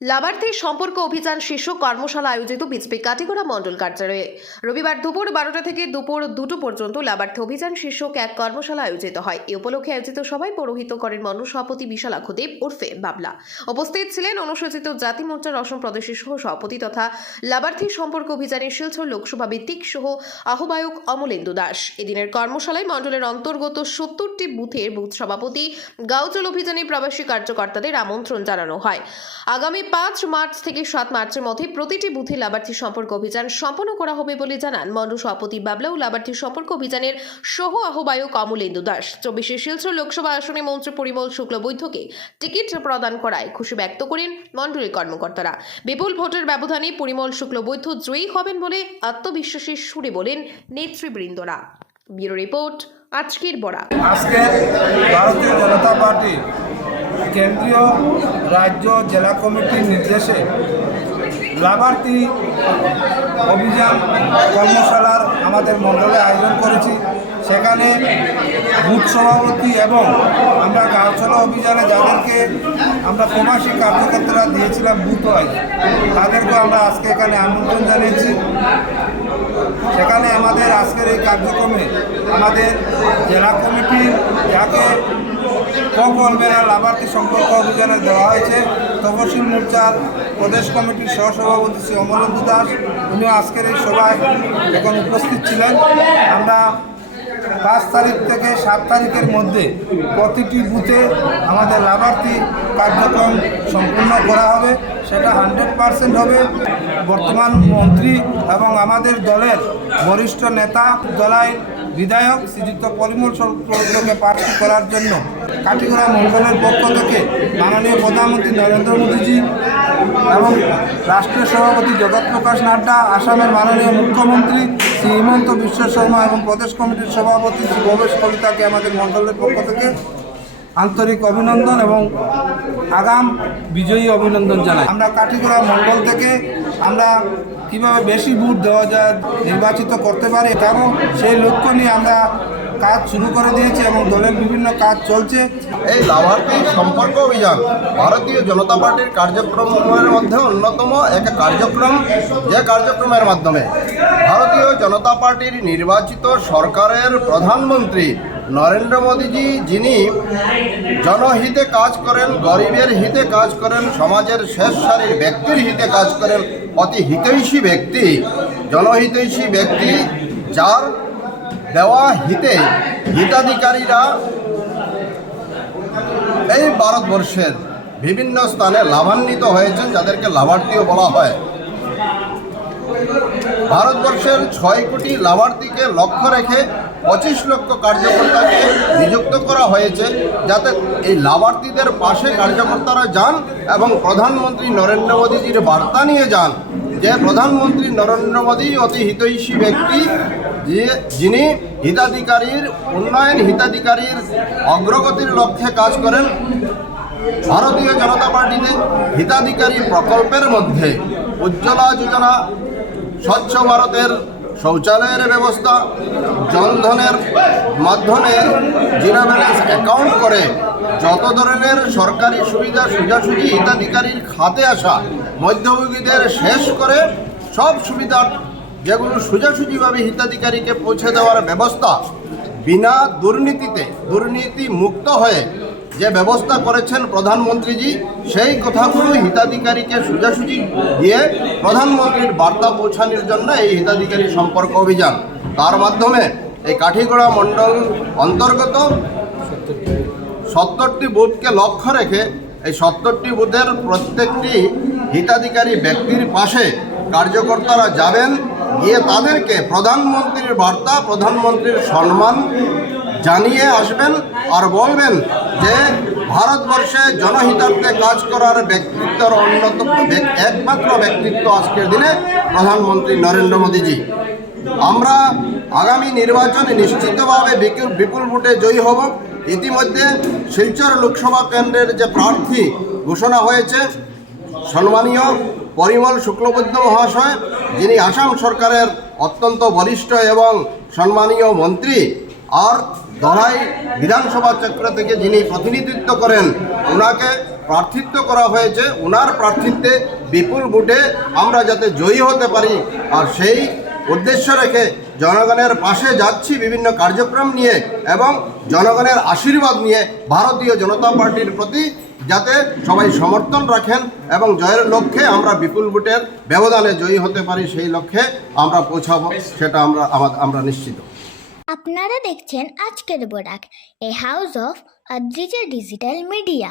লাভার্থী সম্পর্ক অভিযান শীর্ষক কর্মশালা আয়োজিত বিজেপি কাটিগড়া মণ্ডল কার্যালয়ে রবিবার দুপুর 12টা থেকে দুপুর 2টো পর্যন্ত লাভার্থী অভিযান শীর্ষক এক কর্মশালা আয়োজিত হয়। এই উপলক্ষে আয়োজিত সভায় পৌরোহিত্য করেন মণ্ডল সভাপতি বিশালাক্ষ দেব ওরফে বাবলা। উপস্থিত ছিলেন অনুসূচিত জাতি মোর্চার অসম প্রদেশের সহ সভাপতি তথা লাভার্থী সম্পর্ক অভিযানের শিলচর লোকসভা ভিত্তিক সহ আহ্বায়ক অমলেন্দু দাস। এদিনের কর্মশালায় মণ্ডলের অন্তর্গত 70টি বুথের বুথ সভাপতি গাঁওচল অভিযানে প্রবাসী কার্যকর্তাদের আমন্ত্রণ জানানো হয়। আগামী 5 মার্চ থেকে 7 মার্চের মধ্যে প্রতিটি বুথে লাভার্থী সম্পর্ক অভিযান সম্পন্ন করা হবে বলে জানান মণ্ডল সভাপতি বাবলা ও লাভার্থী সম্পর্ক অভিযানের সহ আহ্বায়ক অমলেন্দু দাস। 24 শিলচর লোকসভা আসনে মন্ত্রী পরিমল শুক্লবৈদ্যকে টিকিট প্রদান করায় খুশি ব্যক্ত করেন মণ্ডলের কর্মকর্তারা। বিপুল ভোটের ব্যবধানে পরিমল শুক্লবৈদ্য জয়ী হবেন বলে আত্মবিশ্বাসের সুরে বলেন নেতৃবৃন্দরা। ব্যুরো রিপোর্ট, আজকের বরাক। আজকে ভারতীয় জনতা পার্টি কেন্দ্রীয় রাজ্য জেলা কমিটির নির্দেশে লাভার্থী অভিযান কর্মশালার আমাদের মণ্ডলে আয়োজন করেছি। সেখানে বুথ সভাপতি এবং আমরা গাঁওচল অভিযানে যাদেরকে আমরা প্রবাসী কার্যকর্তারা দিয়েছিলাম বুথ ওয়াইজ, তাদেরকে আমরা আজকে এখানে আমন্ত্রণ জানিয়েছি। সেখানে আমাদের আজকের এই কার্যক্রমে আমাদের জেলা কমিটির যাকে কলবেরা লাভার্থী সম্পর্ক অভিযানে দেওয়া হয়েছে, তপশিল মোর্চার প্রদেশ কমিটির সহসভাপতি শ্রী অমলেন্দু দাস, উনিও আজকের এই সভায় এখন উপস্থিত ছিলেন। আমরা 5 তারিখ থেকে 7 তারিখের মধ্যে প্রতিটি বুথে আমাদের লাভার্থী কার্যক্রম সম্পূর্ণ করা হবে। সেটা 100% হবে। বর্তমান মন্ত্রী এবং আমাদের দলের বরিষ্ঠ নেতা জেলায় বিধায়ক শ্রীযুক্ত পরিমল শুক্লবৈদ্যকে প্রার্থী করার জন্য কাটিগড়া মণ্ডলের পক্ষ থেকে মাননীয় প্রধানমন্ত্রী নরেন্দ্র মোদীজি এবং রাষ্ট্রীয় সভাপতি জগৎ প্রকাশ নাড্ডা, আসামের মাননীয় মুখ্যমন্ত্রী শ্রী হিমন্ত বিশ্ব শর্মা এবং প্রদেশ কমিটির সভাপতি শ্রী ভবেশ কলিতাকে আমাদের মণ্ডলের পক্ষ থেকে আন্তরিক অভিনন্দন এবং আগাম বিজয়ী অভিনন্দন জানাই। আমরা কাটিগড়া মণ্ডল থেকে আমরা কীভাবে বেশি ভোট দেওয়া যায়, নির্বাচিত করতে পারি, এবং সেই লক্ষ্য নিয়ে আমরা কাজ শুরু করে দিয়েছি এবং দলের বিভিন্ন কাজ চলছে। এই লাভার্থী সম্পর্ক অভিযান ভারতীয় জনতা পার্টির কার্যক্রমের মধ্যে অন্যতম এক কার্যক্রম, যে কার্যক্রমের মাধ্যমে ভারতীয় জনতা পার্টির নির্বাচিত সরকারের প্রধানমন্ত্রী নরেন্দ্র মোদীজি, যিনি জনহিতে কাজ করেন, গরিবের হিতে কাজ করেন, সমাজের শেষ সারির ব্যক্তির হিতে কাজ করেন, অতি হিতৈষী ব্যক্তি, জনহিতৈষী ব্যক্তি, যার দেওয়া হিতাধিকারীরা এই ভারতবর্ষের বিভিন্ন স্থানে লাভান্বিত হয়েছেন, যাদেরকে লাভার্থীও বলা হয়। ভারতবর্ষের 6 কোটি লাভার্থীকে লক্ষ্য রেখে 25 লক্ষ কার্যকর্তাকে নিযুক্ত করা হয়েছে, যাতে এই লাভার্থীদের পাশে কার্যকর্তারা যান এবং প্রধানমন্ত্রী নরেন্দ্র মোদীজির বার্তা নিয়ে যান যে প্রধানমন্ত্রী নরেন্দ্র মোদী অতি হিতৈষী ব্যক্তি, যিনি হিতাধিকারীর উন্নয়ন, হিতাধিকারীর অগ্রগতির লক্ষ্যে কাজ করেন। ভারতীয় জনতা পার্টিতে হিতাধিকারী প্রকল্পের মধ্যে উজ্জ্বলা যোজনা, স্বচ্ছ ভারতের শৌচালয়ের ব্যবস্থা, জনধনের মাধ্যমে জিরো ব্যালেন্স অ্যাকাউন্ট করে যত ধরনের সরকারি সুবিধা সোজাসুজি হিতাধিকারীর খাতে আসা মধ্যভোগীদের শেষ করে সব সুবিধা যেগুলো সোজাসুজিভাবে হিতাধিকারীকে পৌঁছে দেওয়ার ব্যবস্থা, বিনা দুর্নীতি মুক্ত হয়ে যে ব্যবস্থা করেছেন প্রধানমন্ত্রীজি, সেই কথাগুলো হিতাধিকারীকে সোজাসুজি দিয়ে প্রধানমন্ত্রীর বার্তা পৌঁছানোর জন্য এই হিতাধিকারী সম্পর্ক অভিযান। তার মাধ্যমে এই কাঠিগড়া মণ্ডল অন্তর্গত 70টি বুথকে লক্ষ্য রেখে এই 70টি বুথের প্রত্যেকটি হিতাধিকারী ব্যক্তির পাশে কার্যকর্তারা যাবেন, গিয়ে তাদেরকে প্রধানমন্ত্রীর বার্তা, প্রধানমন্ত্রীর সম্মান জানিয়ে আসবেন আর বলবেন যে ভারতবর্ষে জনহিতার্থে কাজ করার ব্যক্তিত্বের অন্যতম একমাত্র ব্যক্তিত্ব আজকের দিনে প্রধানমন্ত্রী নরেন্দ্র মোদীজি। আমরা আগামী নির্বাচনে নিশ্চিতভাবে বিপুল ভোটে জয়ী হব। ইতিমধ্যে শিলচর লোকসভা কেন্দ্রের যে প্রার্থী ঘোষণা হয়েছে, সম্মানীয় পরিমল শুক্লবৈদ্য মহাশয়, যিনি আসাম সরকারের অত্যন্ত বরিষ্ঠ এবং সম্মানীয় মন্ত্রী, আর ধলাই বিধানসভা চক্র থেকে যিনি প্রতিনিধিত্ব করেন, ওনাকে প্রার্থিত্ব করা হয়েছে, ওনার প্রার্থিত্বে বিপুল ভোটে আমরা যাতে জয়ী হতে পারি, আর সেই উদ্দেশ্য রেখে জনগণের পাশে যাচ্ছি বিভিন্ন কার্যক্রম নিয়ে এবং জনগণের আশীর্বাদ নিয়ে ভারতীয় জনতা পার্টির প্রতি যাতে সবাই সমর্থন রাখেন এবং জয়ের লক্ষ্যে আমরা বিপুল ভোটের ব্যবধানে জয়ী হতে পারি, সেই লক্ষ্যে আমরা পৌঁছাবো, সেটা আমরা নিশ্চিত। আপনারা দেখছেন আজকের Barak, a house of Adrija digital media.